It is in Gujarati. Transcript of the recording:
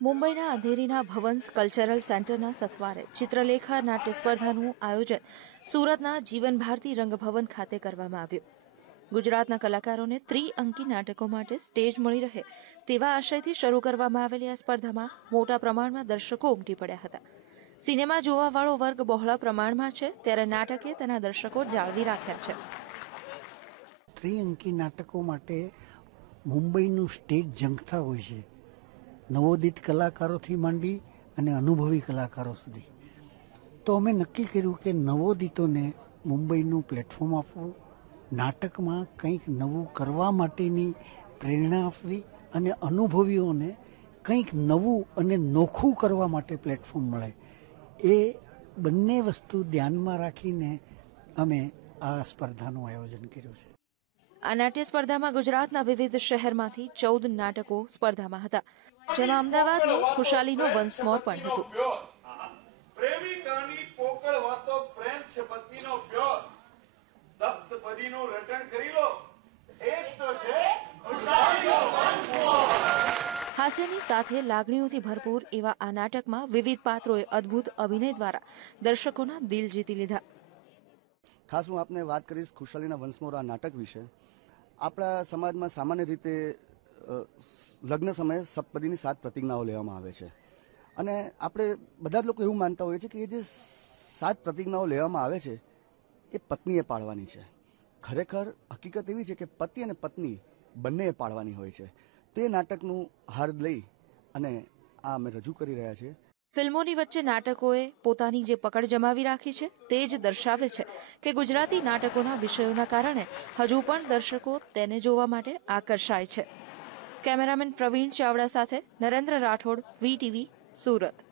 મુંબઈના અંધેરીના ભવન્સ કલ્ચરલ સેન્ટરના સથવારે ચિત્રલેખા, નાટ્ય સ્પર્ધાનું આયોજન સુરતના જીવન ભારતી રંગભવન ખાતે કરવામાં આવ્યું. ગુજરાતના કલાકારોને ત્રિઅંકી નાટકો માટે સ્ટેજ મળી રહે તેવા આશયથી શરૂ કરવામાં આવેલી આ સ્પર્ધામાં મોટા પ્રમાણમાં દર્શકો ઉમટી પડ્યા હતા. સિનેમા જોવાવાળો વર્ગ બહોળા પ્રમાણમાં છે, ત્યારે નાટકે તેના દર્શકો જાળવી રાખ્યા છે. ત્રિઅંકી નાટકો માટે મુંબઈનું સ્ટેજ ઝંખતા હોય છે. નવોદિત કલાકારોથી માંડી અને અનુભવી કલાકારો સુધી. તો અમે નક્કી કર્યું કે નવોદિતોને મુંબઈનું પ્લેટફોર્મ આપવું, નાટકમાં કંઈક નવું કરવા માટેની પ્રેરણા આપવી અને અનુભવીઓને કંઈક નવું અને નોખું કરવા માટે પ્લેટફોર્મ મળે. એ બંને વસ્તુ ધ્યાનમાં રાખીને અમે આ સ્પર્ધાનું આયોજન કર્યું છે. આ નાટ્ય સ્પર્ધામાં ગુજરાતના વિવિધ શહેરમાંથી ચૌદ નાટકો સ્પર્ધામાં હતા. જેમાં અમદાવાદનું ખુશાલીનો વંશમોર પણ હતું. પ્રેમિકાની પોકળ વાતો પ્રેમ છે પત્નીનો પ્યોર. સપ્તપદીનું રટણ કરી લો. એક તો છે હાસ્યની સાથે લાગણીઓથી ભરપૂર એવા આ નાટકમાં વિવિધ પાત્રોએ અદ્ભુત અભિનય દ્વારા દર્શકોના દિલ જીતી લીધા. ખાસ હું આપને વાત કરીશ ખુશાલીના વંશમોર આ નાટક વિશે. આપણા સમાજમાં સામાન્ય રીતે લગ્ન સમયે સપ્તપદીની સાત પ્રતિજ્ઞાઓ લેવામાં આવે છે. અને આપણે બધા જ લોકો એવું માનતા હોઈએ છીએ કે એ જે સાત પ્રતિજ્ઞાઓ લેવામાં આવે છે, એ પત્નીએ પાળવાની છે. ખરેખર હકીકત એવી છે કે પતિ અને પત્ની બંનેએ પાળવાની હોય છે. તે નાટકનું હાર્દ લઈ અને આ અમે રજૂ કરી રહ્યા છીએ. ફિલ્મોની વચ્ચે નાટકોએ પોતાની જે પકડ જમાવી રાખી છે, તે જ દર્શાવે છે કે ગુજરાતી નાટકોના વિષયોના કારણે હજુ પણ દર્શકો તેને જોવા માટે આકર્ષાય છે. કેમેરામેન પ્રવીણ ચાવડા સાથે નરેન્દ્ર રાઠોડ વીટીવી સુરત.